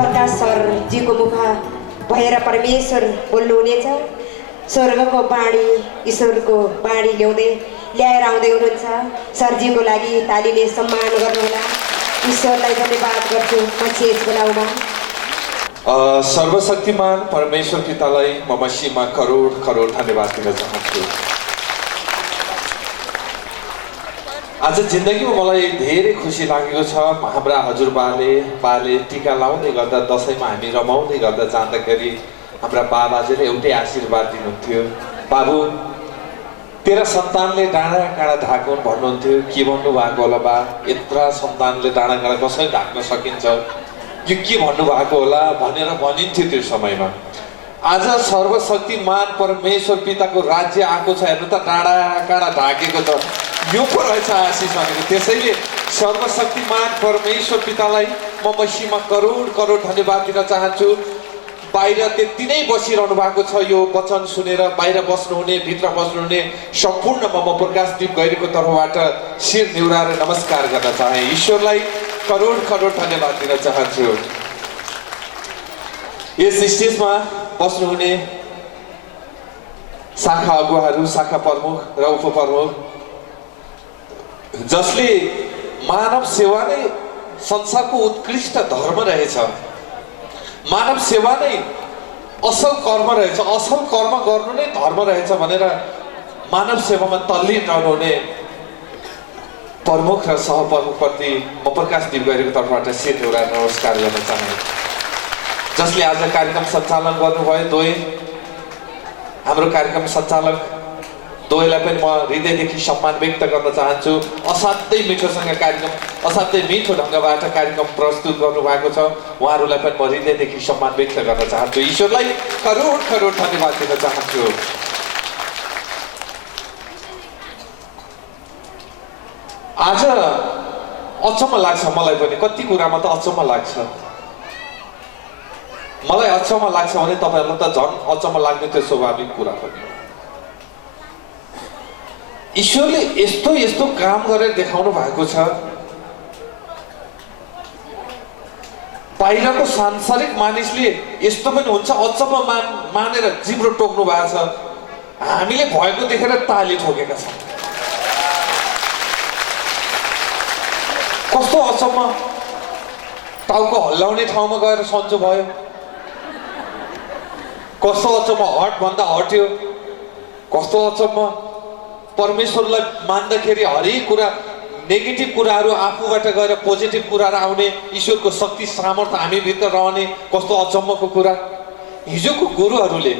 प्रकाश सरजीको मुख भएर परमेश्वर बोल्नुहुनेछ। स्वर्गको बाणी ईश्वरको बाणी ल्याएर आउँदै हुनुहुन्छ। सरजीको लागि तालीले सम्मान गर्नुहोला। ईश्वरलाई धन्यवाद गर्छु म चेजको नाउँमा। सर्वशक्तिमान परमेश्वर पितालाई म मसीहमा करोड करोड धन्यवाद दिन चाहन्छु। आज जिन्दगीमा मलाई धेरै खुसी लागेको छ। हाम्रा हजुरबाले टीका लाउँदै गर्दा दसैँमा हामी रमाउँदै गर्दा जाँदाखेरि हाम्रा बाबाजीले एउटै आशीर्वाद दिनुहुन्थ्यो, बाबु तेरा सन्तानले डाँडा काँडा ढाकुन् भन्नुहुन्थ्यो। के भन्नुभएको होला बा, यत्रा सन्तानले डाँडा काँडा कसरी ढाक्न सकिन्छ, यो के भन्नुभएको होला भनेर भनिन्थ्यो त्यो समयमा। आज सर्वशक्तिमान परमेश्वर पिताको राज्य आएको छ। हेर्नु त डाँडा काँडा ढाकेको छ, यो पो रहेछ आशिष भनेको। त्यसैले सर्वशक्तिमान परमेश्वर पितालाई म मसीहमा करोड करोड धन्यवाद दिन चाहन्छु। बाहिर त्यति नै बसिरहनु भएको छ यो वचन सुनेर, बाहिर बस्नुहुने भित्र बस्नुहुने सम्पूर्णमा म प्रकाशदीप गैरीको तर्फबाट शिर निहुराएर नमस्कार गर्न चाहे। ईश्वरलाई करोड करोड धन्यवाद दिन चाहन्छु। यस स्टेजमा बस्नुहुने शाखा अगुवाहरू, शाखा प्रमुख र उपप्रमुख, जसले मानव सेवा नै संसारको उत्कृष्ट धर्म रहेछ, मानव सेवा नै असल कर्म रहेछ, असल कर्म गर्नु नै धर्म रहेछ भनेर मानव सेवामा तल्लीन रहनुहुने प्रमुख र सहप्रमुखप्रति म प्रकाशदीप गैरीको तर्फबाट शिर निहुराएर नमस्कार गर्न चाहे। जसले आज कार्यक्रम सञ्चालन गर्नुभयो, दोय हाम्रो कार्यक्रम सञ्चालक दोयलाई पनि म हृदयदेखि सम्मान व्यक्त गर्न चाहन्छु। असाध्यै मिठोसँग कार्यक्रम, असाध्यै मिठो ढङ्गबाट कार्यक्रम प्रस्तुत गर्नुभएको छ। उहाँहरूलाई पनि म हृदयदेखि सम्मान व्यक्त गर्न चाहन्छु। ईश्वरलाई करोड करोड धन्यवाद दिन चाहन्छु। आज अचम्म लाग्छ मलाई पनि, कति कुरामा त अचम्म लाग्छ। मलाई अचम्म लाग्छ भने तपाईँहरूलाई त झन् अचम्म लाग्ने त्यो स्वाभाविक कुरा पनि। ईश्वरले यस्तो यस्तो काम गरेर देखाउनु भएको छ। बाहिरको सांसारिक मानिसले यस्तो पनि हुन्छ अचम्म मानेर जिब्रो टोक्नु भएको छ। हामीले भएको देखेर ताली ठोकेका छौँ। कस्तो अचम्म, टाउको हल्लाउने ठाउँमा गएर सन्चो भयो। कस्तो अचम्म, हट भन्दा हट्यो। कस्तो अचम्म, परमेश्वरलाई मान्दाखेरि हरेक कुरा, नेगेटिभ कुराहरू आफूबाट गएर पोजिटिभ कुराहरू आउने, ईश्वरको शक्ति सामर्थ्य हामीभित्र रहने, कस्तो अचम्मको कुरा। हिजोको गुरुहरूले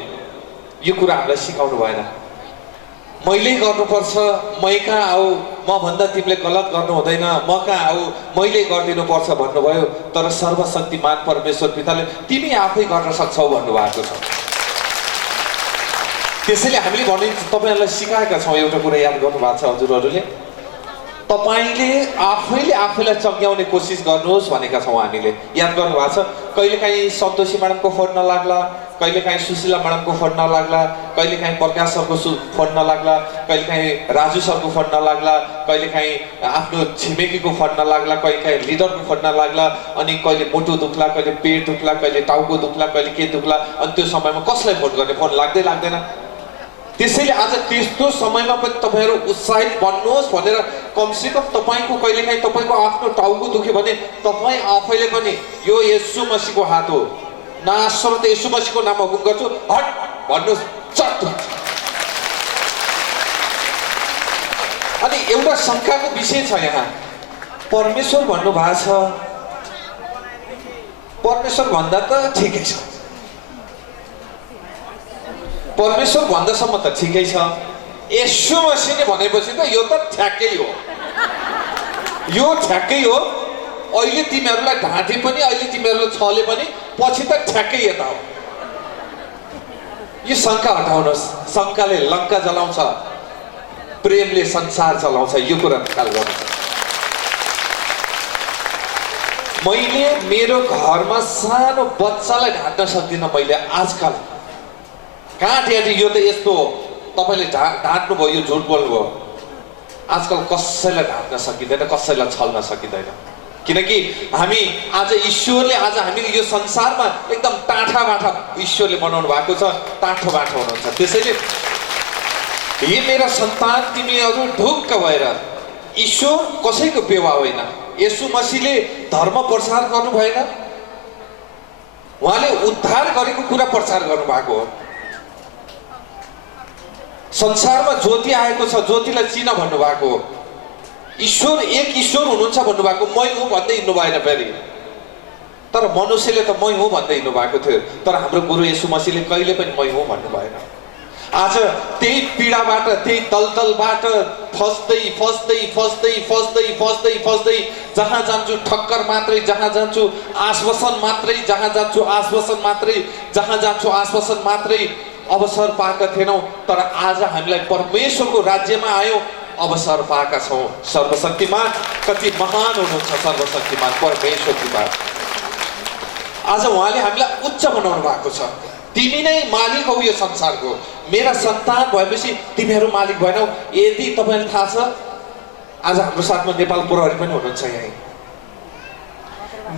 यो कुरा हामीलाई सिकाउनु भएन। मैले गर्नुपर्छ, मै कहाँ आऊ, म भन्दा तिमीले गलत गर्नु हुँदैन, म कहाँ आऊ, मैले गरिदिनुपर्छ भन्नुभयो। तर सर्वशक्तिमान परमेश्वर पिताले तिमी आफै गर्न सक्छौ भन्नुभएको छ। त्यसैले हामीले तपाईँहरूलाई सिकाएका छौँ। एउटा कुरा याद गर्नुभएको छ हजुरहरूले, तपाईँले आफैले आफैलाई चङ्ग्याउने कोसिस गर्नुहोस् भनेका छौँ हामीले। याद गर्नुभएको छ, कहिलेकाहीँ सन्तोषी म्याडमको फोन नलाग्ला, कहिलेकाहीँ सुशीला म्याडमको फोन नलाग्ला, कहिलेकाहीँ प्रकाश सरको फोन नलाग्ला, कहिलेकाहीँ राजु सरको फोन नलाग्ला, कहिलेकाहीँ आफ्नो छिमेकीको फोन नलाग्ला, कहिलेकाहीँ लिडरको फोन नलाग्ला, अनि कहिले मुटु दुख्ला, कहिले पेट दुख्ला, कहिले टाउको दुख्ला, कहिले के दुख्ला, अनि त्यो समयमा कसलाई फोन गर्ने, फोन लाग्दै लाग्दैन। त्यसैले आज त्यस्तो समयमा पनि तपाईँहरू उत्साहित बन्नुहोस् भनेर कमसेकम तपाईँको कहिलेकाहीँ तपाईँको आफ्नो टाउको दुख्यो भने तपाईँ आफैले पनि यो येशू मसीहको हात हो, नासरत येशू मसीहको नाममा हुकुम गर्छु, हट भन्नुहोस्, चट। अनि एउटा शङ्काको विषय छ यहाँ, परमेश्वर भन्नुभएको छ, परमेश्वर भन्दा त ठिकै छ, परमेश्वर भन्दासम्म त ठिकै छ, येशू मसीहले भनेपछि त यो त ठ्याक्कै हो, यो ठ्याक्कै हो। अहिले तिमीहरूलाई ढाँटे पनि, अहिले तिमीहरूलाई छले पनि, पछि त ठ्याक्कै यता हो। यो शङ्का हटाउनुहोस्। शङ्काले लङ्का जलाउँछ, प्रेमले संसार चलाउँछ। यो कुरा ख्याल गर्नुहोस्। मैले मेरो घरमा सानो बच्चालाई ढाँट्न सक्दिनँ। मैले आजकल कहाँ ड्याडी यो त यस्तो हो, तपाईँले ढाँट्नु भयो, यो झुट बोल्नुभयो। आजकल कसैलाई ढाँट्न सकिँदैन, कसैलाई छल्न सकिँदैन। किनकि हामी आज ईश्वरले आज हामी यो संसारमा एकदम टाठा बाठा ईश्वरले बनाउनु भएको छ, टाठो बाठो हुनुहुन्छ। त्यसैले हे मेरा सन्तान तिमीहरू ढुक्क भएर, ईश्वर कसैको बेवा होइन। येशू मसीहले धर्म प्रचार गर्नु भएन, उहाँले उद्धार गरेको कुरा प्रचार गर्नु भएको हो। संसारमा ज्योति आएको छ, ज्योतिलाई चिन भन्नुभएको हो। ईश्वर एक ईश्वर हुनुहुन्छ भन्नुभएको, मै हुँ भन्दै हिँड्नु भएन फेरि। तर मनुष्यले त मै हुँ भन्दै हिँड्नु भएको थियो, तर हाम्रो गुरु येशू मसीहले कहिले पनि मै हुँ भन्नु भएन। आज त्यही पीडाबाट, त्यही दलदलबाट फस्दै फस्दै फस्दै फस्दै फस्दै फस्दै जहाँ जान्छु ठक्कर मात्रै, जहाँ जान्छु आश्वासन मात्रै, जहाँ जान्छु आश्वासन मात्रै, जहाँ जान्छु आश्वासन मात्रै अवसर पाएका थिएनौँ। तर आज हामीलाई परमेश्वरको राज्यमा आयौँ, अवसर पाएका छौँ। सर्वशक्तिमान कति महान हुनुहुन्छ, सर्वशक्तिमान परमेश्वर पिता। आज उहाँले हामीलाई उच्च बनाउनु भएको छ। तिमी नै मालिक हौ यो संसारको। मेरा सन्तान भएपछि तिमीहरू मालिक भएनौ। यदि तपाईँलाई थाहा छ, आज हाम्रो साथमा नेपाल प्रहरी पनि हुनुहुन्छ। यहीँ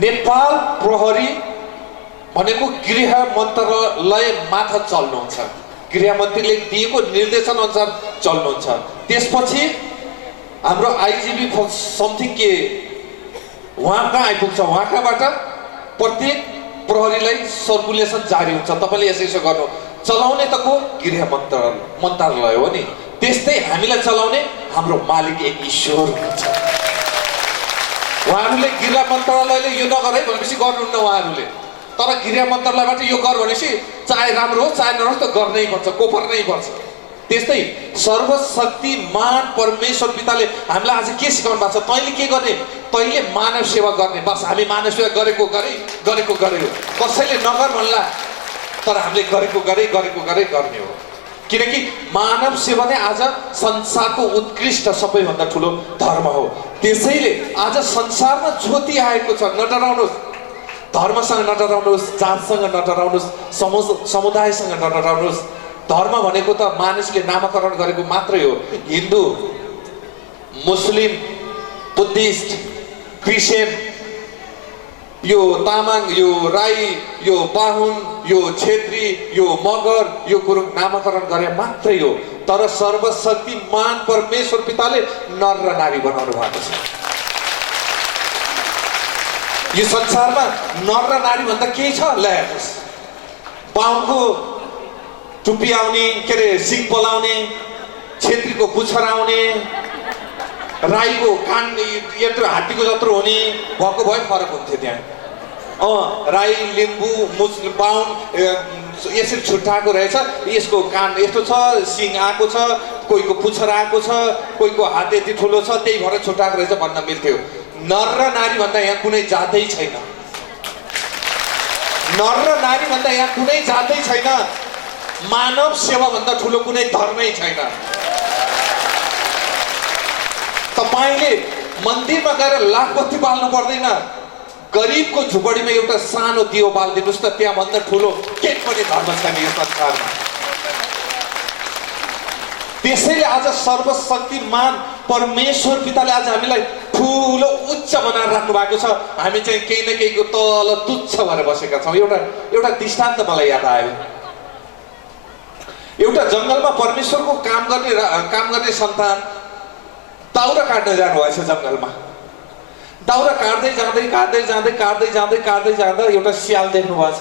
नेपाल प्रहरी भनेको गृह मन्त्रालय माथा चल्नुहुन्छ, गृहमन्त्रीले दिएको निर्देशन अनुसार चल्नुहुन्छ। त्यसपछि हाम्रो आइजिबी समथिङ के उहाँ कहाँ आइपुग्छ, उहाँ कहाँबाट प्रत्येक प्रहरीलाई सर्कुलेसन जारी हुन्छ। तपाईँले यसो गर्नु, चलाउने त को गृह मन्त्रालय हो नि। त्यस्तै हामीलाई चलाउने हाम्रो मालिक एक ईश्वर हुनुहुन्छ। उहाँहरूले गृह मन्त्रालयले यो नगर है भनेपछि गर्नुहुन्न उहाँहरूले, तर गृह मन्त्रालयबाट यो गर भनेपछि चाहे राम्रो हो चाहे नराम्रो त गर्नै पर्छ, कोपर्नै पर्छ। त्यस्तै सर्वशक्तिमान परमेश्वर पिताले हामीलाई आज के सिकाउनु भएको छ, तैँले के गर्ने, तैँले मानव सेवा गर्ने। बस हामी मानव सेवा गरेको गरे कसैले नगर भन्ला, तर हामीले गरेको गरे गर्ने हो। किनकि मानव सेवा नै आज संसारको उत्कृष्ट सबैभन्दा ठुलो धर्म हो। त्यसैले आज संसारमा ज्योति आएको छ। नडराउनुहोस्, धर्मसँग नडराउनुहोस्, जातसँग नडराउनुहोस्, समुदायसँग नडराउनुहोस्। धर्म भनेको त मानिसले नामकरण गरेको मात्रै हो। हिन्दू, मुस्लिम, बुद्धिस्ट, क्रिस्चियन, यो तामाङ, यो राई, यो बाहुन, यो छेत्री, यो मगर, यो कुरो नामकरण गरे मात्रै हो। तर सर्वशक्तिमान परमेश्वर पिताले नर र नारी बनाउनु भएको छ। यो संसारमा नर र नारी भन्दा केही छ? ल हेर्नुहोस्, बाहुनको टुप्पी आउने, के अरे सिङ पलाउने, छेत्रीको पुच्छर आउने, राईको कान यत्रो हात्तीको जत्रो हुने, भएको भए फरक हुन्थ्यो त्यहाँ। राई, लिम्बू, मुस्लिम, बाहुन यसरी छुट्टाएको रहेछ, यसको कान यस्तो छ, सिङ आएको छ, कोहीको पुच्छर आएको छ, कोहीको हात यति ठुलो छ, त्यही भएर छुट्टाएको रहेछ भन्न मिल्थ्यो। नर र नारी भन्दा यहाँ कुनै जातै छैन। नर र नारी भन्दा यहाँ कुनै जातै छैन। मानव सेवा भन्दा ठुलो कुनै धर्मै छैन। तपाईले मन्दिरमा गएर लाखपति बाल्नु पर्दैन, गरिबको झुपडीमा एउटा सानो दियो बालिदिनुहोस् त, त्यहाँ भन्दा ठुलो केही पनि धर्म छैन यो संसारमा। त्यसैले आज सर्वशक्तिमान परमेश्वर पिताले आज हामीलाई ठुलो उच्च बनाएर राख्नु भएको छ। हामी चाहिँ केही न केहीको तल तुच्छ भएर बसेका छौँ। एउटा दृष्टान्त मलाई याद आयो। एउटा जङ्गलमा परमेश्वरको काम गर्ने सन्तान दाउरा काट्न जानुभएछ जङ्गलमा। दाउरा काट्दै जाँदा एउटा स्याल देख्नु भएछ।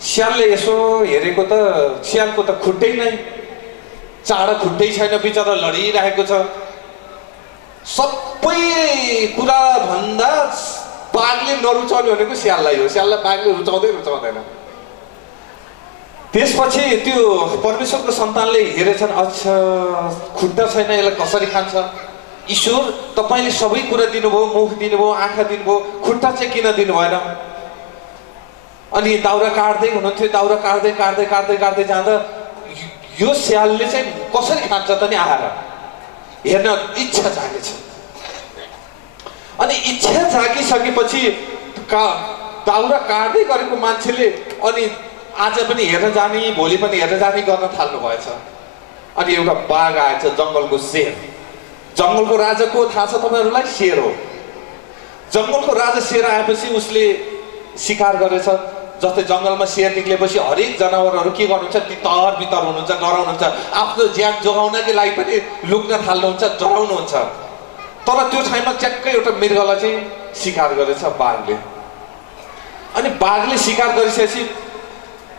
स्यालले यसो हेरेको त स्यालको त खुट्टै नै, चाँडा खुट्टै छैन, बिचरा लडिरहेको छ। सबै कुरा भन्दा बाघले नरुचाउने भनेको स्याललाई हो। स्याललाई बाघले रुचाउँदैन। त्यसपछि त्यो परमेश्वरको सन्तानले हेरेछन्, अच्छा खुट्टा छैन, यसलाई कसरी खान्छ? ईश्वर तपाईँले सबै कुरा दिनुभयो, मुख दिनुभयो, आँखा दिनुभयो, खुट्टा चाहिँ किन दिनु भएन? अनि दाउरा काट्दै हुनुहुन्थ्यो। दाउरा काट्दै जाँदा यो स्यालले चाहिँ कसरी खान्छ त नि आएर हेर्न इच्छा जागेछ। अनि इच्छा जागिसकेपछि दाउरा काट्दै गरेको मान्छेले अनि आज पनि हेर्न जाने, भोलि पनि हेर्न जाने गर्न थाल्नु भएछ। अनि एउटा बाघ आएछ, जङ्गलको शेर। जङ्गलको राजा को थाहा छ तपाईँहरूलाई? शेर हो। जङ्गलको राजा शेर आएपछि उसले शिकार गरेछ। जस्तै जङ्गलमा शेर निक्लेपछि हरेक जनावरहरू के गर्नुहुन्छ, तितर बितर हुनुहुन्छ, डराउनुहुन्छ, आफ्नो ज्यान जोगाउनकै लागि पनि लुक्न थाल्नुहुन्छ, डराउनुहुन्छ। तर त्यो ठाउँमा च्याक्कै एउटा मृगलाई चाहिँ शिकार गरेछ बाघले। अनि बाघले शिकार गरिसकेपछि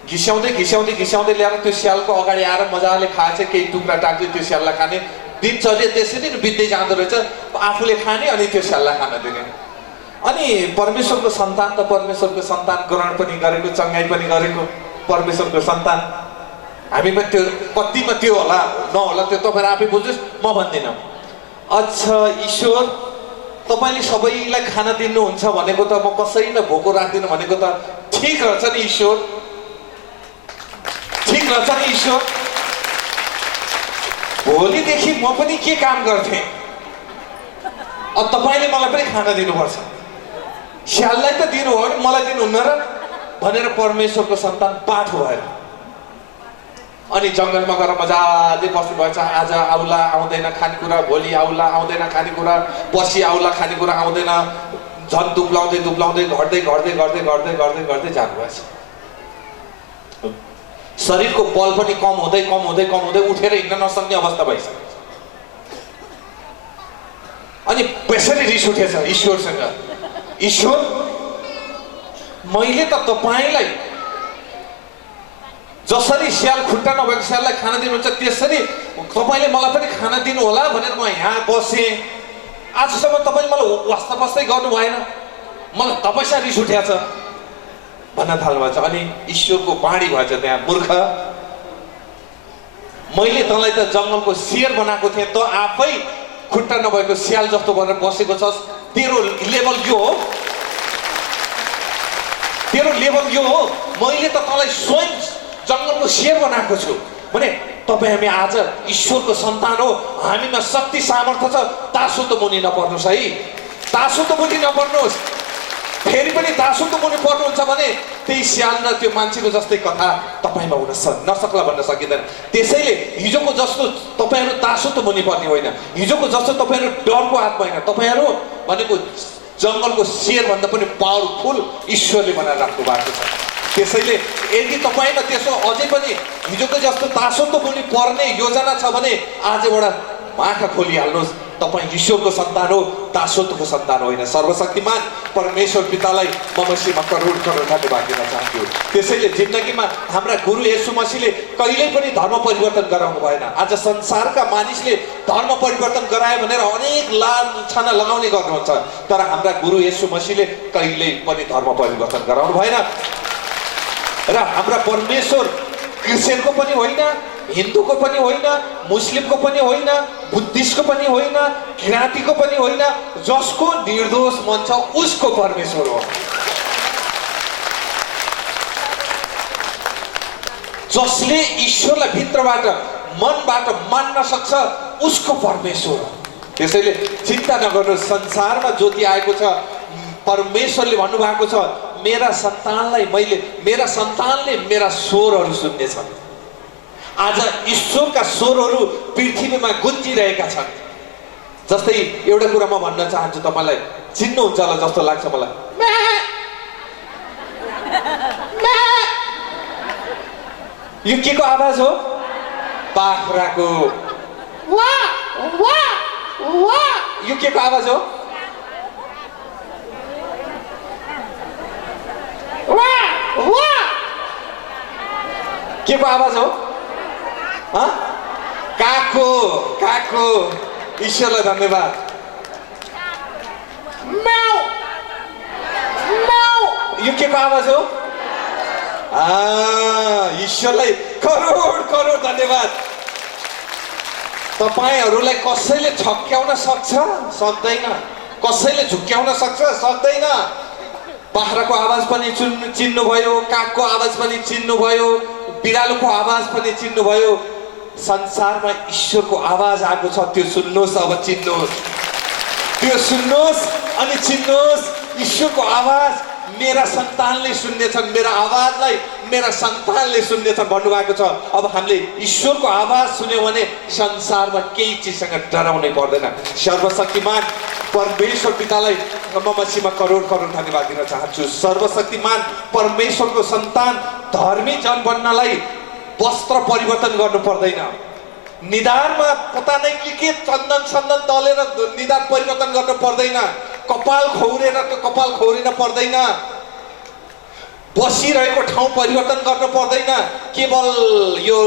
घिस्याउँदै घिस्याउँदै घिस्याउँदै ल्याएर त्यो स्यालको अगाडि आएर मजाले खाएछ, केही टुक्रा टाक्दै त्यो स्याललाई खाने। दिनचर्या त्यसरी नै बित्दै जाँदो रहेछ, आफूले खाने अनि त्यो स्याललाई खान दिने। अनि परमेश्वरको सन्तान त परमेश्वरको सन्तान ग्रहण पनि गरेको, चङ्गाई पनि गरेको परमेश्वरको सन्तान। हामीमा त्यो कतिमा त्यो होला नहोला त्यो तपाईँहरू आफै बुझ्नुहोस्, म भन्दिनँ। अच्छा ईश्वर तपाईँले सबैलाई खाना दिनुहुन्छ भनेको त म कसैलाई भोको राख्दिनँ भनेको त ठिक रहेछ नि ईश्वर, ठिक रहेछ नि ईश्वर। भोलिदेखि म पनि के काम गर्थेँ, अब तपाईँले मलाई पनि खाना दिनुपर्छ। स्याललाई त दिनु हो मलाई दिनुहुन्न र भनेर परमेश्वरको सन्तान बाठो भयो। अनि जङ्गलमा गएर मजाले बस्नुभएछ। आज आउला आउँदैन खानेकुरा, भोलि आउला आउँदैन खानेकुरा, पर्सि आउला खानेकुरा आउँदैन, झन् दुब्लाउँदै दुब्लाउँदै घट्दै घट्दै घट्दै घट्दै घट्दै घट्दै जानुभएछ। शरीरको बल पनि कम हुँदै कम हुँदै कम हुँदै उठेर हिँड्न नसक्ने अवस्था भइसक्यो। अनि बेसरी रिस उठेछ ईश्वरसँग, ईश्वर मैले त तपाईँलाई जसरी स्याल खुट्टा नभएको स्याललाई खाना दिनुहुन्छ त्यसरी तपाईँले मलाई पनि खाना दिनु होला भनेर म यहाँ बसेँ। आजसम्म तपाईँले मलाई वास्ता वास्तै गर्नु भएन, मलाई तपाईँसँग रिस उठेछ भन्न थाल्नुभएछ। अनि ईश्वरको बाणी भएछ त्यहाँ, मूर्ख मैले तँलाई त जङ्गलको शेर बनाएको थिएँ, त आफै खुट्टा नभएको स्याल जस्तो भनेर बसेको छस्। तेरो लेभल यो हो, तेरो लेभल यो हो। मैले त तँलाई स्वयं जङ्गलको शेर बनाएको छु भने तपाईँ हामी आज ईश्वरको सन्तान हो, हामीमा शक्ति सामर्थ्य छ। तासु त मुनि नपर्नुहोस् है, तासु त मुनि नपर्नुहोस्। फेरि पनि तासु त मुनि पर्नुहुन्छ भने त्यही स्याल र त्यो मान्छेको जस्तै कथा तपाईँमा हुन नसक्ला भन्न सकिँदैन। त्यसैले हिजोको जस्तो तपाईँहरू तासु त मुनि पर्ने होइन, हिजोको जस्तो तपाईँहरू डरको हातमा होइन, तपाईँहरू भनेको जङ्गलको शेरभन्दा पनि पावरफुल ईश्वरले बनाएर राख्नु भएको छ। त्यसैले यदि तपाईँमा त्यसो अझै पनि हिजोको जस्तो तासो त मुनि पर्ने योजना छ भने आजबाट आँखा खोलिहाल्नुहोस्, तपाईँ ईश्वरको सन्तान हो, तासोतको सन्तान होइन। सर्वशक्तिमान परमेश्वर पितालाई म मसीहमा करोड करोड धन्यवाद दिन चाहन्छु। त्यसैले जिन्दगीमा हाम्रा गुरु येशू मसीहले कहिल्यै पनि धर्म परिवर्तन गराउनु भएन। आज संसारका मानिसले धर्म परिवर्तन गरायो भनेर अनेक लान्छना लगाउने गर्नुहुन्छ, तर हाम्रा गुरु येशू मसीहले कहिल्यै पनि धर्म परिवर्तन गराउनु भएन। र हाम्रा परमेश्वर क्रिस्चियनको पनि होइन, हिन्दूको पनि होइन, मुस्लिमको पनि होइन, बुद्धिस्टको पनि होइन, किराँतीको पनि होइन, जसको निर्दोष मन छ उसको परमेश्वर हो। जसले ईश्वरलाई भित्रबाट मनबाट मान्न सक्छ उसको परमेश्वर हो। त्यसैले चिन्ता नगर्नुहोस्, संसारमा ज्योति आएको छ। परमेश्वरले भन्नुभएको छ मेरा सन्तानले मेरा स्वरहरू सुन्नेछन्। आज ईश्वरका स्वरहरू पृथ्वीमा गुन्जिरहेका छन्। जस्तै एउटा कुरा म भन्न चाहन्छु, तपाईँलाई चिन्नुहुन्छ होला जस्तो लाग्छ मलाई। यो के को आवाज हो? बाख्राको। यो के को आवाज हो? के को आवाज हो? काको, काको। ईश्वरलाई धन्यवाद। यो के को आवाज हो? ईश्वरलाई करोड करोड धन्यवाद। तपाईहरूलाई कसैले छक्क्याउन सक्छ? सक्दैन। कसैले झुक्क्याउन सक्छ? सक्दैन। बाख्राको आवाज पनि चिन्नुभयो, कागको आवाज पनि चिन्नुभयो, बिरालोको आवाज पनि चिन्नुभयो। संसारमा ईश्वरको आवाज आएको छ, त्यो सुन्नुहोस्, अब चिन्नुहोस्, त्यो सुन्नुहोस् अनि चिन्नुहोस्। ईश्वरको आवाज मेरा सन्तानले सुन्नेछन्, मेरा आवाजलाई मेरा सन्तानले सुन्नेछन् भन्नुभएको छ। अब हामीले ईश्वरको आवाज सुन्यौँ भने संसारमा केही चिजसँग डराउनै पर्दैन। सर्वशक्तिमान परमेश्वर पितालाई म मसीमा करोड करोड धन्यवाद दिन चाहन्छु। सर्वशक्तिमान परमेश्वरको सन्तान धर्मी जन बन्नलाई वस्त्र परिवर्तन गर्नु पर्दैन, निधारमा पता नै के चन्दन चन्दन दलेर निधार परिवर्तन गर्नु पर्दैन, कपाल खौरेर त्यो कपाल खौरिन पर्दैन, बसिरहेको ठाउँ परिवर्तन गर्नु पर्दैन, केवल यो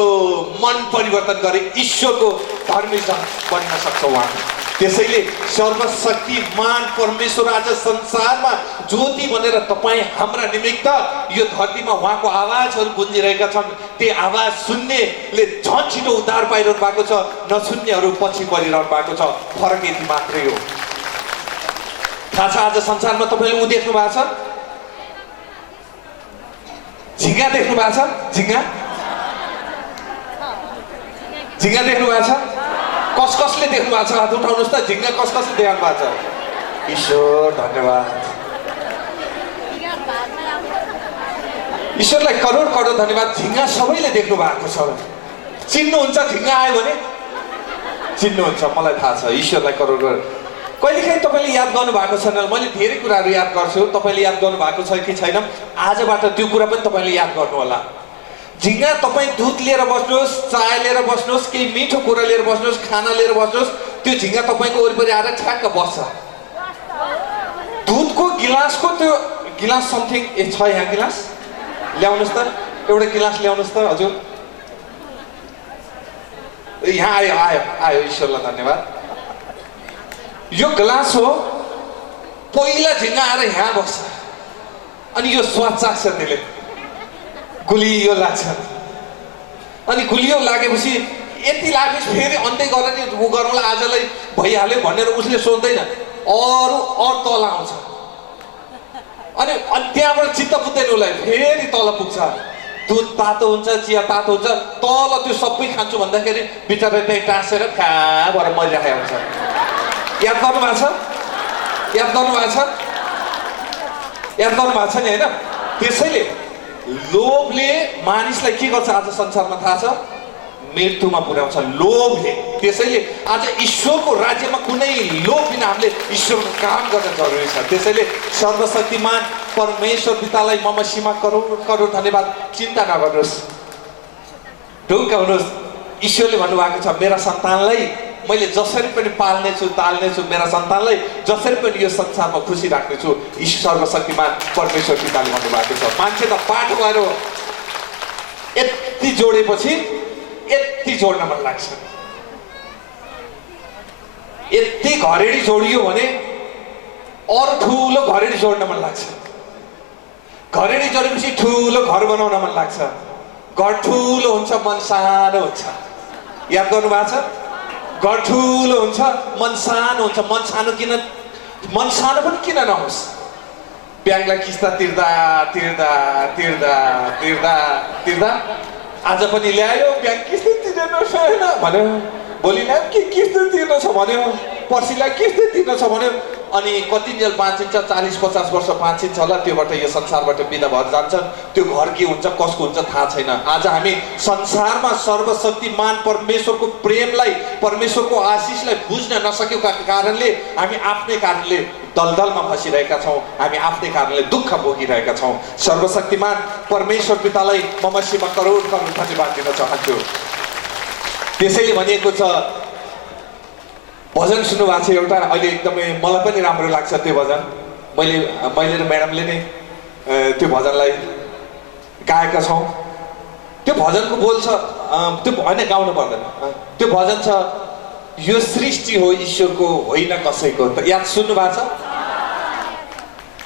मन परिवर्तन गरे ईश्वरको धर्मी जन बन्न सक्छ उहाँ। त्यसैले सर्वशक्तिमान परमेश्वर आज संसारमा ज्योति बनेर तपाईँ हाम्रा निमित्त यो धरतीमा उहाँको आवाजहरू गुन्जिरहेका छन्। त्यो आवाज सुन्नेले झन् छिटो उद्धार पाइरहनु भएको छ, नसुन्नेहरू पछि परिरहनु भएको छ। फरक यति मात्रै हो। थाहा छ आज संसारमा तपाईँले ऊ देख्नु भएको छ, झिङ्गा देख्नु भएको छ, झिङ्गा झिङ्गा देख्नु भएको छ? कसले देख्नु भएको छ? हात उठाउनुहोस् त। झिङ्गा कसले देख्नु भएको छ? ईश्वर धन्यवाद, ईश्वरलाई करोड करोड धन्यवाद। झिङ्गा सबैले देख्नु भएको छ। चिन्नुहुन्छ? झिङ्गा आयो भने चिन्नुहुन्छ, मलाई थाहा छ। ईश्वरलाई करोड करोड। कहिलेकाहीँ तपाईँले याद गर्नु भएको छैन, मैले धेरै कुराहरू याद गर्छु, तपाईँले याद गर्नु भएको छ कि छैन? आजबाट त्यो कुरा पनि तपाईँले याद गर्नु होला। झिङ्गा तपाईँ दुध लिएर बस्नुहोस्, चाय लिएर बस्नुहोस्, केही मिठो कुरा लिएर बस्नुहोस्, खाना लिएर बस्नुहोस्, त्यो झिङ्गा तपाईँको वरिपरि आएर ठ्याक्क बस्छ। दुधको गिलासको त्यो गिलास समथिङ छ यहाँ, गिलास ल्याउनुहोस् त, एउटा गिलास ल्याउनुहोस् त हजुर। यहाँ आयो आयो आयो, ईश्वरलाई धन्यवाद। यो गिलास हो, पहिला झिङ्गा आएर यहाँ बस्छ अनि यो स्वाद चाख्छ, त्यसले गुलियो लाग्छ। अनि गुलियो लागेपछि यति लागेपछि फेरि अन्त्य गरेर नि ऊ गरौँला आजलाई भइहाल्यो भनेर उसले सोच्दैन, अरू तल आउँछ। अनि त्यहाँबाट चित्त बुझ्दैन उसलाई, फेरि तल पुग्छ। दुध तातो हुन्छ, चिया तातो हुन्छ, तल त्यो सबै खान्छु भन्दाखेरि बिचरा त्यही टाँसेर कहाँ भएर मरिरहेको हुन्छ। याद गर्नु भएको छ? याद गर्नु भएको छ? याद गर्नु भएको छ नि होइन? त्यसैले लोभले मानिसलाई के गर्छ आज संसारमा थाहा छ? मृत्युमा पुर्याउँछ लोभले। त्यसैले आज ईश्वरको राज्यमा कुनै लोभ बिना हामीले ईश्वरको काम गर्न जरुरी छ। त्यसैले सर्वशक्तिमान परमेश्वर पितालाई म मसीमा करोड करोड धन्यवाद। चिन्ता नगर्नुहोस्, ढुक्क हुनुहोस्। ईश्वरले भन्नुभएको छ मेरा सन्तानलाई मैले जसरी पनि पाल्नेछु ताल्नेछु, मेरा सन्तानलाई जसरी पनि यो संसारमा खुसी राख्नेछु। सर्वशक्तिमान परमेश्वर पिताले भन्नुभएको छ। मान्छे त पाठ भएर यति जोडेपछि यति जोड्न मन लाग्छ, यति घरेडी जोडियो भने अरू ठुलो घरेडी जोड्न मन लाग्छ। घरेडी जोडेपछि ठुलो घर बनाउन मन लाग्छ। घर ठुलो हुन्छ, मन सानो हुन्छ। याद गर्नु भएको छ? घर ठुलो हुन्छ, मन सानो हुन्छ। मन सानो पनि किन नहोस्? ब्याङ्कलाई किस्ता तिर्दा तिर्दा तिर्दा तिर्दा तिर्दा आज पनि ल्यायो ब्याङ्क किस्ता तिर्नु छैन भन्यो, भोलि ल्यायो के किस्ता तिर्नु छ भन्यो, पर्सिलाई किस्ता तिर्नु छ भन्यो। अनि कतिन्जेल बाँचिन्छ? 40-50 वर्ष बाँचिन्छ होला, त्योबाट यो संसारबाट बिदा भएर जान्छन्। त्यो घर के हुन्छ कसको हुन्छ थाहा छैन। आज हामी संसारमा सर्वशक्तिमान परमेश्वरको प्रेमलाई, परमेश्वरको आशिषलाई बुझ्न नसकेको कारणले हामी आफ्नै कारणले दलदलमा फसिरहेका छौँ, हामी आफ्नै कारणले दुःख भोगिरहेका छौँ। सर्वशक्तिमान परमेश्वर पितालाई म मसीमा करोड करोड धन्यवाद दिन चाहन्छु। त्यसैले भनिएको छ, भजन सुन्नु भएको छ एउटा, अहिले एकदमै मलाई पनि राम्रो लाग्छ त्यो भजन। मैले र म्याडमले नै त्यो भजनलाई गाएका छौँ। त्यो भजनको बोल छ, त्यो होइन गाउनु पर्दैन, त्यो भजन छ, यो सृष्टि हो ईश्वरको होइन कसैको। त याद सुन्नु भएको छ?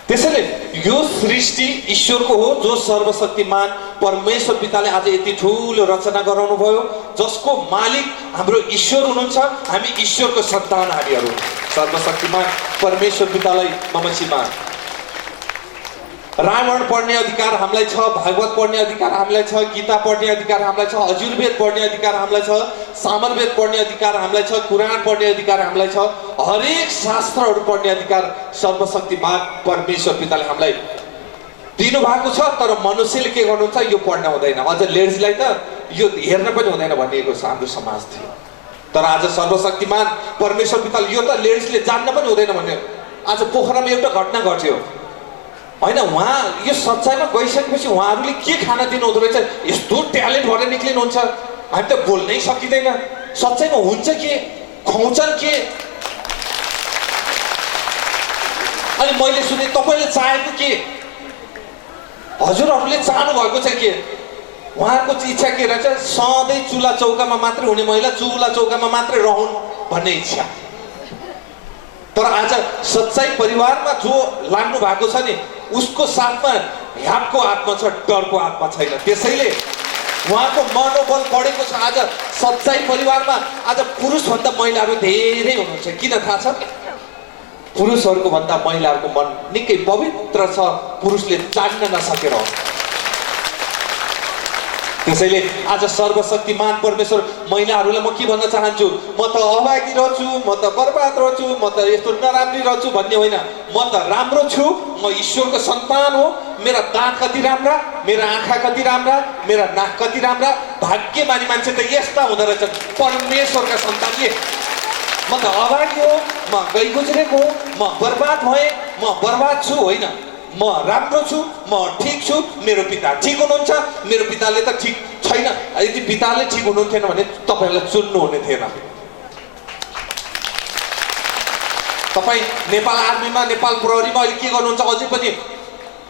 त्यसैले यो सृष्टि ईश्वरको हो, जो सर्वशक्तिमान परमेश्वर पिताले आज यति ठुलो रचना गराउनु भयो, जसको मालिक हाम्रो ईश्वर हुनुहुन्छ। हामी ईश्वरको सन्तान हामीहरू। सर्वशक्तिमान परमेश्वर पितालाई म मसीमा रामायण पढ्ने अधिकार हामीलाई छ, भागवत पढ्ने अधिकार हामीलाई छ, गीता पढ्ने अधिकार हामीलाई छ, हजुरवेद पढ्ने अधिकार हामीलाई छ, सामरवेद पढ्ने अधिकार हामीलाई छ, कुरान पढ्ने अधिकार हामीलाई छ। हरेक शास्त्रहरू पढ्ने अधिकार सर्वशक्तिमान परमेश्वर पिताले हामीलाई दिनु भएको छ। तर मनुष्यले के गर्नुहुन्छ? यो पढ्न हुँदैन, अझ लेडिजलाई त यो हेर्न पनि हुँदैन भनिएको छ हाम्रो समाज थियो। तर आज सर्वशक्तिमान परमेश्वर पिताले यो त लेडिजले जान्न पनि हुँदैन भन्ने आज पोखरामा एउटा घटना घट्यो होइन। उहाँ यो सच्चाइमा गइसकेपछि उहाँहरूले के खाना दिनुहुँदो रहेछ, यस्तो ट्यालेन्ट भएर निक्लिनुहुन्छ, हामी त बोल्नै सकिँदैन। सच्चाइमा हुन्छ के, खुवाउँछन् के? अनि मैले सुने तपाईँले चाहेको के, हजुरहरूले चाहनु भएको चाहिँ के? उहाँको इच्छा के रहेछ? सधैँ चुला चौकामा मात्रै हुने महिला चुला चौकामा मात्रै रहन् भन्ने इच्छा। तर आज सच्चाइ परिवारमा जो लाग्नु भएको छ नि, उसको साथमा ह्यापको आत्मा छ, डरको आत्मा छैन। त्यसैले उहाँको मनोबल बढेको छ। आज सच्चाइ परिवारमा आज पुरुषभन्दा महिलाहरू धेरै हुनुहुन्छ। किन थाहा छ? पुरुषहरूको भन्दा महिलाहरूको मन निकै पवित्र छ, पुरुषले जान्न नसकेर हो। त्यसैले आज सर्वशक्तिमान परमेश्वर महिलाहरूलाई म के भन्न चाहन्छु, म त अभागी रहन्छु, म त बर्बाद रहन्छु, म त यस्तो नराम्री रहन्छु भन्ने होइन। म त राम्रो छु, म ईश्वरको सन्तान हो। मेरा दाँत कति राम्रा, मेरा आँखा कति राम्रा, मेरा नाक कति राम्रा। भाग्यमानी मान्छे त यस्ता हुँदो रहेछन्, परमेश्वरका सन्तानले। म त अभागी हो, म गइ गुज्रेको हो, म बर्बाद भएँ, म बर्बाद छु होइन। म राम्रो छु, म ठिक छु, मेरो पिता ठिक हुनुहुन्छ, मेरो पिताले त ठिक छैन। यदि पिताले ठिक हुनुहुन्थेन भने तपाईँलाई चुन्नु हुने थिएन। तपाईँ नेपाल आर्मीमा, नेपाल प्रहरीमा अहिले के गर्नुहुन्छ? अझै पनि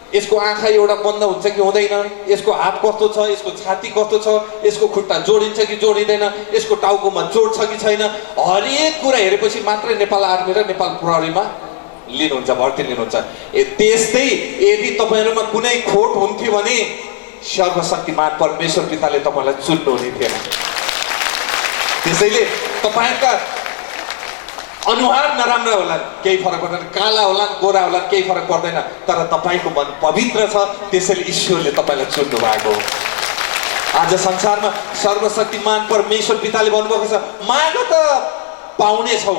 यसको आँखा एउटा बन्द हुन्छ कि हुँदैन, यसको हात कस्तो छ, यसको छाती कस्तो छ, यसको खुट्टा जोडिन्छ कि जोडिँदैन, यसको टाउकोमा चोट छ कि छैन, हरेक कुरा हेरेपछि मात्रै नेपाल आर्मी र नेपाल प्रहरीमा लिनुहुन्छ, भर्ती लिनुहुन्छ। त्यस्तै यदि तपाईँहरूमा कुनै खोट हुन्थ्यो भने सर्वशक्तिमान परमेश्वर पिताले तपाईँलाई चुन्नु हुने थिएन। त्यसैले तपाईँहरूका अनुहार नराम्रो होला, केही फरक पर्दैन, काला होला गोरा होला केही फरक पर्दैन, तर तपाईँको मन पवित्र छ, त्यसैले ईश्वरले तपाईँलाई चुन्नु भएको हो। आज संसारमा सर्वशक्तिमान परमेश्वर पिताले भन्नुभएको छ, माग त पाउने छौ,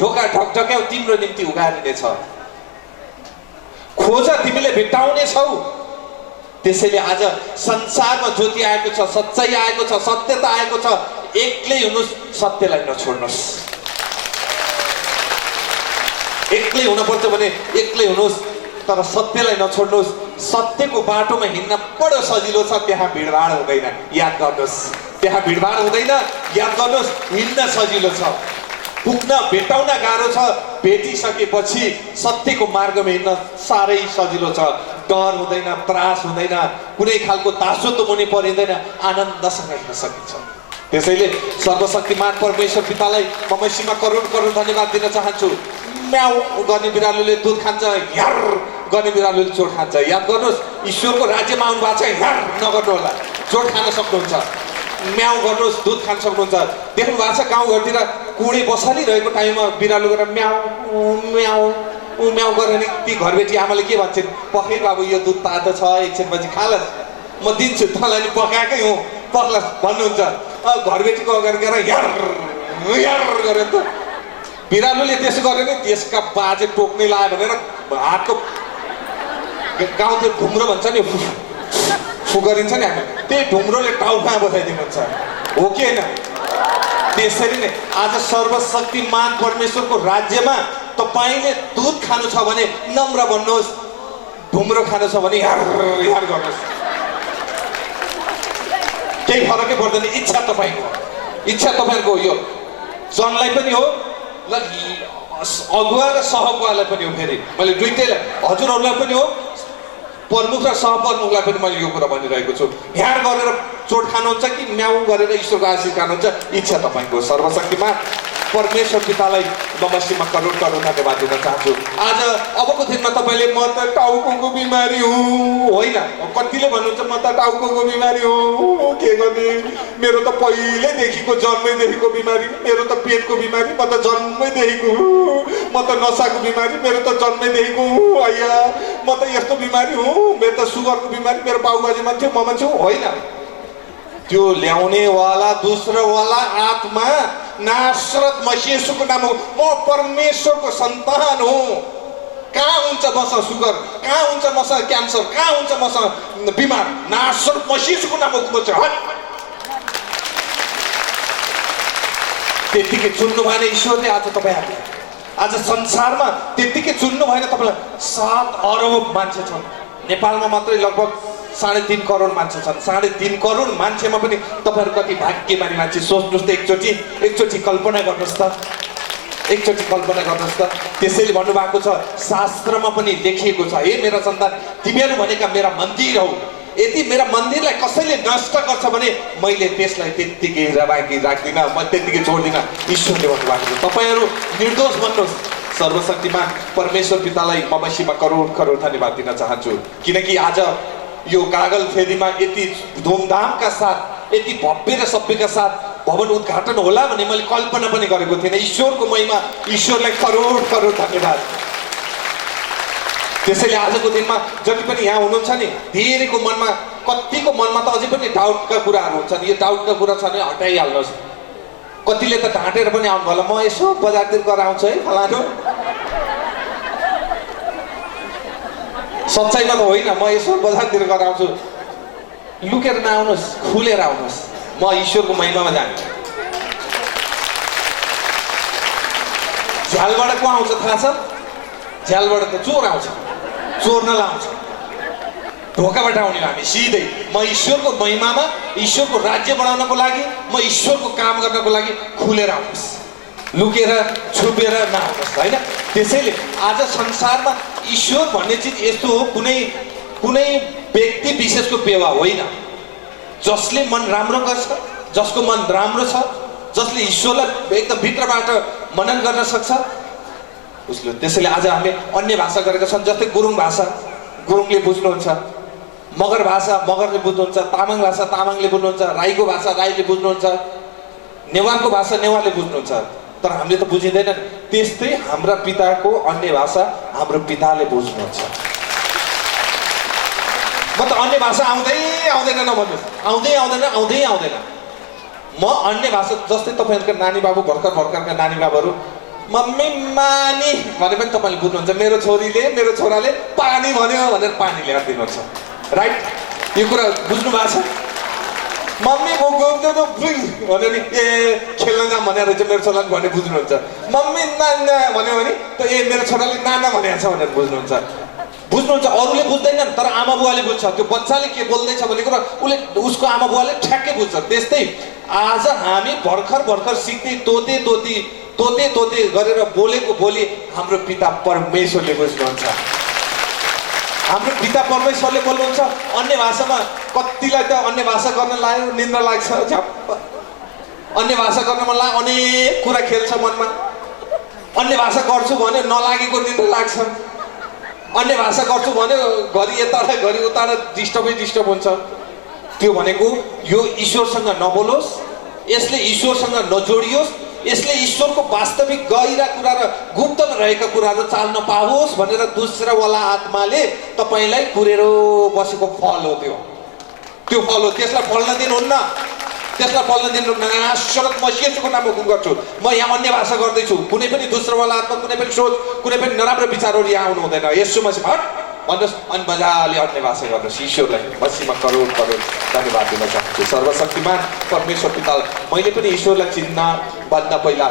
ढोका ढकढक्याउ तिम्रो निम्ति उगारिने छ, खोज तिमीले भेट्टाउने छौ। त्यसैले आज संसारमा ज्योति आएको छ, सच्चाइ आएको छ, सत्यता आएको छ। एक्लै हुनुहोस्, सत्यलाई नछोड्नुहोस्। एक्लै हुनुपर्छ भने एक्लै हुनुहोस्, तर सत्यलाई नछोड्नुहोस्। सत्यको बाटोमा हिँड्न बडो सजिलो छ, त्यहाँ भिडभाड हुँदैन, याद गर्नुहोस्। त्यहाँ भिडभाड हुँदैन, याद गर्नुहोस्। हिँड्न सजिलो छ, पुग्न भेटाउन गाह्रो छ, भेटिसकेपछि सत्यको मार्गमा हिँड्न साह्रै सजिलो छ। डर हुँदैन, त्रास हुँदैन, कुनै खालको तासुतो मुनि परिँदैन, आनन्दसँग हिँड्न सकिन्छ। त्यसैले सर्वशक्तिमान परमेश्वर पितालाई म मसीमा करोड करोड धन्यवाद दिन चाहन्छु। म्याउ गर्ने बिरालोले दुध खान्छ, ह्यार गर्ने बिरालोले चोट खान्छ। याद गर्नुहोस्, ईश्वरको राज्यमा आउनु भएको छ, ह्यार नगर्नु होला, चोट खान सक्नुहुन्छ। म्याउ गर्नुहोस्, दुध खान सक्नुहुन्छ। देख्नु भएको छ गाउँघरतिर कुँडे बसालिरहेको टाइममा बिरालो गरेर म्याउ म्याउ म्याउ गरेर ती घरबेटी आमाले के भन्छन्, पखै बाबु यो दुध तातो छ, एकछिनपछि खालस्, म दिन्छु, तँलाई नि पकाएकै हो, पक्लास् भन्नुहुन्छ। घरबेटीको अगाडि गएर ह्यार ह्यार गरेर त बिरालोले त्यसो गरे नि त्यसका बाजे टोक्ने लायो भनेर हातको गाउँतिर ढुङ्ग्रो भन्छ नि, फु गरिन्छ नि, हामी त्यही ढुङ्ग्रोले टाउमा बसाइदिनुहुन्छ, हो कि होइन? त्यसरी नै आज सर्वशक्तिमान परमेश्वरको राज्यमा तपाईँले दुध खानु छ भने नम्र भन्नुहोस्, ढुङ्ग्रो खानु छ भने ह्यार ह्यार गर्नुहोस्। केही फरकै पर्दैन। इच्छा तपाईँको, इच्छा तपाईँको हो। यो जनलाई पनि हो, अगुवा र सहअगुवालाई पनि हो। फेरि मैले दुइटैलाई, हजुरहरूलाई पनि हो, प्रमुख र सहप्रमुखलाई पनि मैले यो कुरा भनिरहेको छु। ह्यार गरेर चोट खानुहुन्छ कि म्याउ गरेर ईश्वरको आशीष खानुहुन्छ, इच्छा तपाईँको। सर्वशक्तिमान परमेश्वर पितालाई नमस्तीमा करोड करोड धन्यवाद दिन चाहन्छु। आज अबको दिनमा तपाईँले म त टाउको बिमारी हो होइन, कतिले भन्नुहुन्छ म त टाउको बिमारी हो, के गर्ने, मेरो त पहिल्यैदेखिको जन्मैदेखिको बिमारी, मेरो त पेटको बिमारी, म त जन्मैदेखिको, म त नसाको बिमारी, मेरो त जन्मैदेखिको, आइया म त यस्तो बिमारी हो, मेरो त सुगरको बिमारी, मेरो बाबुबाजे मान्छे, म मान्छे होइन। त्यो ल्याउने वाला दूसरा वाला आत्मा नासरत मसीहको नाम हो। म परमेश्वरको सन्तान हो। कहाँ हुन्छ मसँग सुगर, कहाँ हुन्छ मसँग क्यान्सर, कहाँ हुन्छ मसँग बिमार? नासरत मसीहको नाम हो। त्यतिकै चुन्नु भएन ईश्वरले आज तपाईँहरूले। आज संसारमा त्यतिकै चुन्नु भएन तपाईँलाई। 7 अरब मान्छे छन् नेपालमा मात्रै, लगभग 3.5 करोड मान्छे छन्। 3.5 करोड मान्छेमा पनि तपाईँहरू कति भाग्यमानी मान्छे। सोच्नुहोस् त, एकचोटि कल्पना गर्नुहोस् त, एकचोटि कल्पना गर्नुहोस् त। त्यसैले भन्नुभएको छ, शास्त्रमा पनि लेखिएको छ, हे मेरा सन्तान तिमीहरू भनेका मेरा मन्दिर हौ, यदि मेरा मन्दिरलाई कसैले नष्ट गर्छ भने मैले त्यसलाई त्यत्तिकै राख्दिनँ, म त्यत्तिकै छोड्दिनँ। ईश्वरले भन्नुभएको छ। तपाईँहरू निर्दोष भन्नुहोस्, सर्वशक्तिमान परमेश्वर पितालाई म बसीमा करोड करोड धन्यवाद दिन चाहन्छु। किनकि आज यो कागल फेदीमा यति धुमधामका साथ, यति भव्य र सभ्यका साथ भवन उद्घाटन होला भने मैले कल्पना पनि गरेको थिइनँ। ईश्वरको महिमा, ईश्वरलाई करोड करोड धन्यवाद। त्यसैले आजको दिनमा जति पनि यहाँ हुनुहुन्छ नि, धेरैको मनमा, कतिको मनमा त अझै पनि डाउटका कुराहरू हुन्छन्। यो डाउटका कुरा छ भने हटाइहाल्नुहोस्। कतिले त ढाँटेर पनि आउनु होला, म यसो बजारतिर गएर आउँछु है फलानु। सच्चाइमा त होइन, म यसो बजारतिर गएर आउँछु। लुकेर नआउनुहोस्, खुलेर आउनुहोस्। म ईश्वरको महिमामा जाने। झ्यालबाट को आउँछ थाहा छ? झ्यालबाट त चोर आउँछ, चोर्न लाउँछ। ढोकाबाट आउने हामी सिधै। म ईश्वरको महिमामा, ईश्वरको राज्य बढाउनको लागि, म ईश्वरको काम गर्नको लागि खुलेर आउनुहोस्, लुकेर छुपेर नआउनुहोस्, होइन? त्यसैले आज संसारमा ईश्वर भन्ने चिज यस्तो हो, कुनै व्यक्ति विशेषको पेवा होइन। जसले मन राम्रो गर्छ, जसको मन राम्रो छ, जसले ईश्वरलाई एकदम भित्रबाट मनन गर्न सक्छ उसले। त्यसैले आज हामीले अन्य भाषा गरेका छन्, जस्तै गुरुङ भाषा गुरुङले बुझ्नुहुन्छ, मगर भाषा मगरले बुझ्नुहुन्छ, तामाङ भाषा तामाङले बुझ्नुहुन्छ, राईको भाषा राईले बुझ्नुहुन्छ, नेवारको भाषा नेवारले बुझ्नुहुन्छ। तर हामीले त बुझिँदैन। त्यस्तै हाम्रा पिताको अन्य भाषा हाम्रो पिताले बुझ्नुहुन्छ। म त अन्य भाषा आउँदैन नभन्नुहोस्, आउँदैन। म अन्य भाषा, जस्तै तपाईँहरूका नानी बाबु, भर्खरका नानी बाबुहरू मम्मी मानी भने पनि तपाईँले बुझ्नुहुन्छ। मेरो छोरीले, मेरो छोराले पानी भन्यो भनेर पानी ल्याएर दिनुहुन्छ, राइट? यो कुरा बुझ्नु भएको छ? मम्मी भन्यो नि, ए खेल्न जाम भनेर चाहिँ मेरो छोराले भने बुझ्नुहुन्छ। मम्मी नाना भन्यो भने त ए मेरो छोराले नाना भनेको छ भनेर बुझ्नुहुन्छ। अरूले बुझ्दैनन्, तर आमा बुवाले बुझ्छ। त्यो बच्चाले के बोल्दैछ भन्ने कुरा उसको आमा बुवाले ठ्याक्कै बुझ्छ। त्यस्तै आज हामी भर्खर सिक्दै तोते गरेर बोलेको बोली हाम्रो पिता परमेश्वरले बुझ्नुहुन्छ। हाम्रो पिता परमेश्वरले बोल्नुहुन्छ। अन्य भाषामा कतिलाई त अन्य भाषा गर्न लाग्यो निन्द्रा लाग्छ, झ्याप्प। अन्य भाषा गर्न मन लाग्यो, अनेक कुरा खेल्छ मनमा। अन्य भाषा गर्छु भने नलागेको निन्द्रा लाग्छ। अन्य भाषा गर्छु भने घरि यता घरि उता डिस्टर्ब हुन्छ। त्यो भनेको यो ईश्वरसँग नबोलोस्, यसले ईश्वरसँग नजोडियोस्, यसले ईश्वरको वास्तविक गहिरा कुरा र गुप्तमा रहेका कुराहरू चाल्न पाओस् भनेर दोस्रोवाला आत्माले तपाईँलाई कुरेर बसेको फल हो। त्यो फल हो। त्यसलाई फल्न दिनुहुन्न, त्यसलाई फल्न दिनुहुन्न। नाशरत म यसको नाम हुकुम गर्छु। म यहाँ अन्य भाषा गर्दैछु। कुनै पनि दोस्रोवाला आत्मा, कुनै पनि सोच, कुनै पनि नराम्रो विचारहरू यहाँ आउनु हुँदैन। यसो मसी हट भन्नुहोस् अनि मजाले अन्य भाषा गर्नुहोस्। ईश्वरलाई मसीमा करोड करोड धन्यवाद दिन चाहन्छु। सर्वशक्तिमान परमेश्वर पिता, मैले पनि ईश्वरलाई चिन्नभन्दा पहिला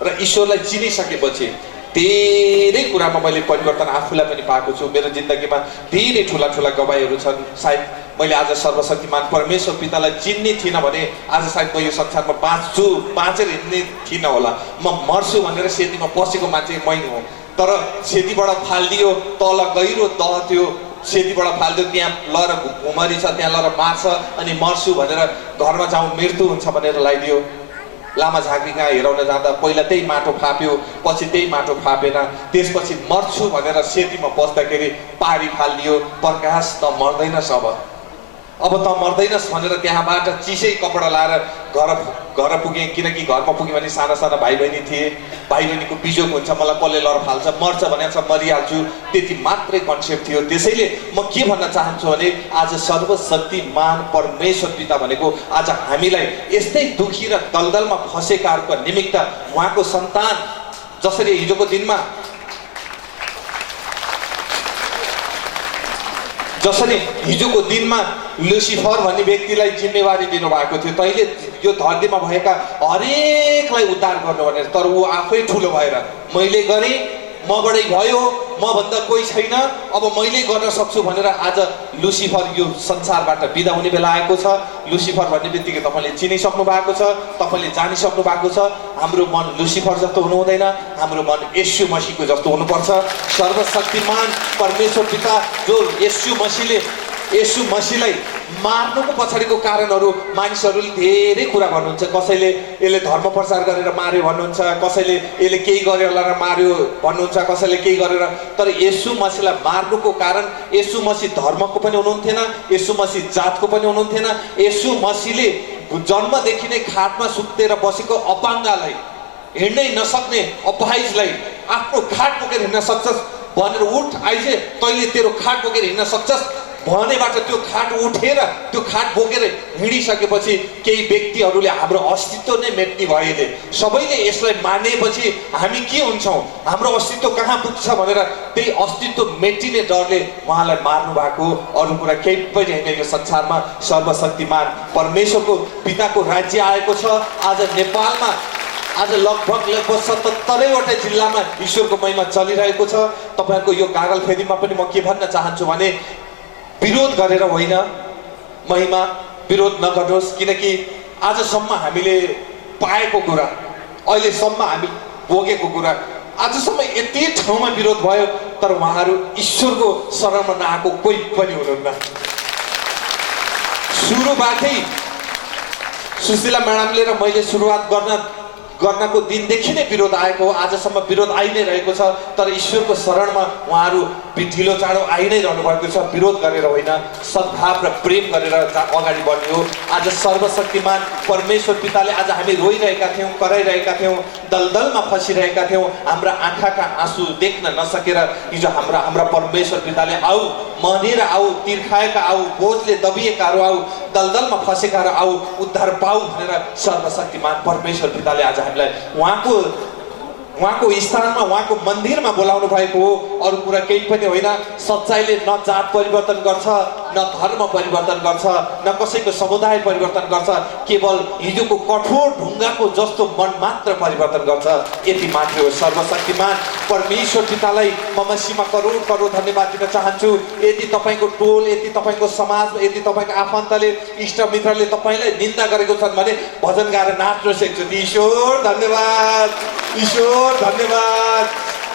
र ईश्वरलाई चिनिसकेपछि धेरै कुरामा मैले परिवर्तन आफूलाई पनि पाएको छु। मेरो जिन्दगीमा धेरै ठुला गवाईहरू छन्। सायद मैले आज सर्वशक्तिमान परमेश्वर पितालाई चिन्ने थिइनँ भने आज सायद म यो संसारमा बाँचेर हिँड्ने थिइनँ होला। म मर्छु भनेर सेतीमा बसेको मान्छे मै हो। तर सेतीबाट फालिदियो, तल गहिरो दह थियो, सेतीबाट फालिदियो, त्यहाँ लर घुमरी छ, त्यहाँ लर मार्छ, अनि मर्छु भनेर घरमा जाउँ मृत्यु हुन्छ भनेर लगाइदियो। लामा झाँक्री कहाँ हेराउन जाँदा पहिला त्यही माटो फाप्यो, पछि त्यही माटो फापेन। त्यसपछि मर्छु भनेर सेतीमा बस्दाखेरि पारी फालिदियो, प्रकाश त मर्दैनस्, अब त मर्दैनस् भनेर त्यहाँबाट चिसै कपडा लाएर घर पुगेँ। किनकि घरमा पुग्यो भने साना भाइ बहिनी थिए। भाइ बहिनीको बिजोग हुन्छ, मलाई कसले लर फाल्छ, मर्छ भनेर मरिहाल्छु, त्यति मात्रै कन्सेप्ट थियो। त्यसैले म के भन्न चाहन्छु भने आज सर्वशक्तिमान परमेश्वर पिता भनेको आज हामीलाई यस्तै दुखी र दलदलमा फँसेकाहरूको निमित्त उहाँको सन्तान जसरी हिजोको दिनमा जसरी हिजोको दिनमा लुसिफर भन्ने व्यक्तिलाई जिम्मेवारी दिनुभएको थियो, तैँले यो धरतीमा भएका हरेकलाई उद्धार गर्नु भनेर, तर ऊ आफै ठुलो भएर मैले गरेँ, मबाटै भयो, मभन्दा कोही छैन, अब मैले गर्न सक्छु भनेर आज लुसिफर यो संसारबाट बिदा हुने बेला आएको छ। लुसिफर भन्ने बित्तिकै तपाईँले चिनिसक्नु भएको छ, तपाईँले जानिसक्नु भएको छ। हाम्रो मन लुसिफर जस्तो हुनु हुँदैन, हाम्रो मन येशू मसीहको जस्तो हुनुपर्छ। सर्वशक्तिमान परमेश्वर पिता जो येशू मसीहलाई मार्नुको पछाडिको कारणहरू मानिसहरूले धेरै कुरा भन्नुहुन्छ। कसैले यसले धर्म प्रचार गरेर मार्यो भन्नुहुन्छ, कसैले यसले केही गरेर मार्यो भन्नुहुन्छ, कसैले केही गरेर। तर येशू मसीहलाई मार्नुको कारण येशू मसीह धर्मको पनि हुनुहुन्थेन, येशू मसीह जातको पनि हुनुहुन्थेन। येशू मसीहले जन्मदेखि नै खाटमा सुतेर बसेको अपाङ्गलाई, हिँड्नै नसक्ने अपाहिजलाई आफ्नो खाट बोकेर हिँड्न सक्छस् भनेर, उठ आइजे तैँले तेरो खाट बोकेर हिँड्न सक्छस् भनेबाट त्यो खाट उठेर त्यो खाट बोकेर हिँडिसकेपछि केही व्यक्तिहरूले हाम्रो अस्तित्व नै मेट्ने भएले सबैले यसलाई मानेपछि हामी के हुन्छौँ, हाम्रो अस्तित्व कहाँ पुग्छ भनेर त्यही अस्तित्व मेटिने डरले उहाँलाई मार्नु भएको। अरू कुरा केही पनि होइन। यो संसारमा सर्वशक्तिमान परमेश्वरको पिताको राज्य आएको छ। आज नेपालमा आज लगभग 77वटा जिल्लामा ईश्वरको महिमा चलिरहेको छ। तपाईँहरूको यो गागल फेदीमा पनि म के भन्न चाहन्छु भने विरोध गरेर होइन, महिमा विरोध नगर्नुहोस्, किनकि आजसम्म हामीले पाएको कुरा, अहिलेसम्म हामी भोगेको कुरा, आजसम्म यति ठाउँमा विरोध भयो तर उहाँहरू ईश्वरको शरणमा नआएको कोही पनि हुनुहुन्न। सुरुबाटै सुशीला म्याडमले र मैले सुरुवात गर्नको दिनदेखि नै विरोध आएको हो, आजसम्म विरोध आइ नै रहेको छ। तर ईश्वरको शरणमा उहाँहरू ढिलो चाँडो आइ नै रहनु भएको छ। विरोध गरेर होइन, सद्भाव र प्रेम गरेर अगाडि बढ्ने हो। आज सर्वशक्तिमान परमेश्वर पिताले आज हामी रोइरहेका थियौँ, कराइरहेका थियौँ, दलदलमा फसिरहेका थियौँ, हाम्रा आँखाका आँसु देख्न नसकेर हिजो हाम्रा परमेश्वर पिताले आऊ, मनेर आऊ, तिर्खाएका आऊ, बोझले दबिएकाहरू आऊ, दलदलमा फसेकाहरू आऊ, उद्धार पाऊ भनेर सर्वशक्तिमान परमेश्वर पिताले आज हामीलाई उहाँको स्थानमा, उहाँको मन्दिरमा बोलाउनु भएको हो। अरू कुरा केही पनि होइन। सच्चाइले न जात परिवर्तन गर्छ, न धर्म परिवर्तन गर्छ, न कसैको समुदाय परिवर्तन गर्छ, केवल हिजोको कठोर ढुङ्गाको जस्तो मन मात्र परिवर्तन गर्छ। यति मात्र हो। सर्वशक्तिमान परमेश्वर पितालाई म मसीहमा करोड करोड धन्यवाद दिन चाहन्छु। यदि तपाईँको टोल, यदि तपाईँको समाज, यदि तपाईँको आफन्तले, इष्टमित्रले तपाईँलाई निन्दा गरेको छन् भने भजन गाएर नाच्नुहोस् एकचोटि। ईश्वर धन्यवाद, ईश्वर धन्यवाद।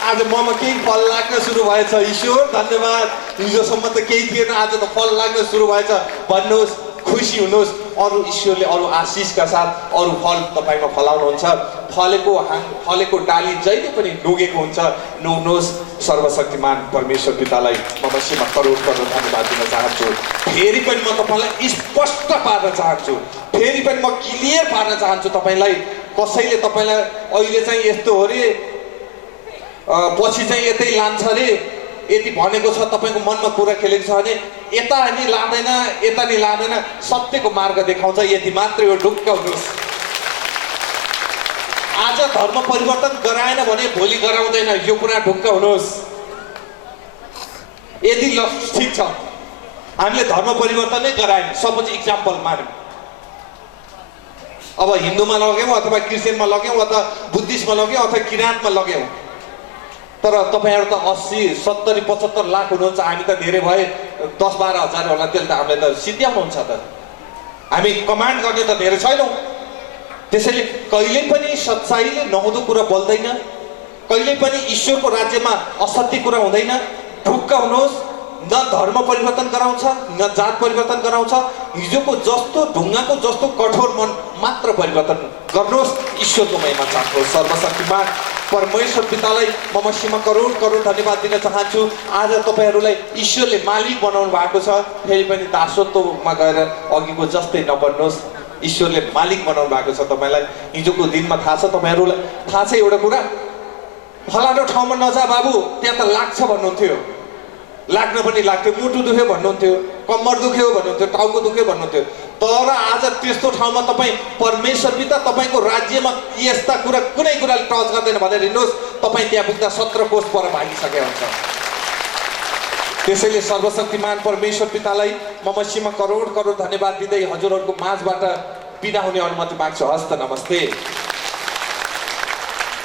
आज ममा केही फल लाग्न सुरु भएछ। ईश्वर धन्यवाद। हिजोसम्म त केही थिएन, आज त फल लाग्न सुरु भएछ भन्नुहोस्, खुसी हुनुहोस्। अरू ईश्वरले अरू आशिषका साथ अरू फल तपाईँमा फलाउनुहुन्छ। फलेको डाली जहिले पनि नुगेको हुन्छ। नुग्नुहोस्। सर्वशक्तिमान परमेश्वर पितालाई म मसीहमा करोड करोड धन्यवाद दिन चाहन्छु। फेरि पनि म तपाईँलाई स्पष्ट पार्न चाहन्छु, फेरि पनि म क्लियर पार्न चाहन्छु तपाईँलाई। कसैले तपाईँलाई अहिले चाहिँ यस्तो हो रे, पछि चाहिँ यतै लान्छ अरे, यति भनेको छ, तपाईँको मनमा कुरा खेलेको छ भने यता नि लाँदैन, यता नि लाँदैन, सत्यको मार्ग देखाउँछ। यति मात्रै हो। ढुक्क हुनुहोस्। आज धर्म परिवर्तन गराएन भने भोलि गराउँदैन, यो कुरा ढुक्क हुनुहोस्। यदि ल ठिक छ, हामीले धर्म परिवर्तन नै गरायौँ, सपोज इक्जाम्पल मानौँ, अब हिन्दूमा लग्यौँ अथवा क्रिस्चियनमा लग्यौँ अथवा बुद्धिस्टमा लग्यौँ अथवा किराँतमा लग्यौँ, तर तपाईँहरू त 80, 70, 75 लाख हुनुहुन्छ, हामी त धेरै भए 10-12 हजार होला, त्यसले त हामीलाई त सिद्ध्याउनुहुन्छ त। हामी कमान्ड गर्ने त धेरै छैनौँ। त्यसैले कहिल्यै पनि सच्चाइले नहुँदो कुरा बोल्दैन, कहिल्यै पनि ईश्वरको राज्यमा असत्य कुरा हुँदैन। ढुक्क हुनुहोस्। न धर्म परिवर्तन गराउँछ, न जात परिवर्तन गराउँछ। हिजोको जस्तो ढुङ्गाको जस्तो कठोर मन मात्र परिवर्तन गर्नुहोस्। ईश्वरको महिमा चाहनुहोस्। सर्वशक्तिमान परमेश्वर पितालाई म मसीहमा करोड करोड धन्यवाद दिन चाहन्छु। आज तपाईँहरूलाई ईश्वरले मालिक बनाउनु भएको छ। फेरि पनि दासत्वमा गएर अघिको जस्तै नबन्नुहोस्। ईश्वरले मालिक बनाउनु भएको छ तपाईँलाई। हिजोको दिनमा थाहा छ तपाईँहरूलाई, थाहा छ एउटा कुरा, फलानो ठाउँमा नजा बाबु, त्यहाँ त लाग्छ भन्नुहुन्थ्यो, लाग्न पनि लाग्थ्यो, मुटु दुख्यो भन्नुहुन्थ्यो, कम्मर दुख्यो भन्नुहुन्थ्यो, टाउको दुख्यो भन्नुहुन्थ्यो। तर आज त्यस्तो ठाउँमा तपाईँ परमेश्वर पिता तपाईँको राज्यमा यस्ता कुरा कुनै कुराले टच गर्दैन भनेर हिँड्नुहोस्। तपाईँ त्यहाँ पुग्दा 17 कोष पर भागिसकेको हुन्छ। त्यसैले सर्वशक्तिमान परमेश्वर पितालाई म मसीमा करोड करोड धन्यवाद दिँदै हजुरहरूको माझबाट बिदा हुने अनुमति माग्छु। हस्त नमस्ते।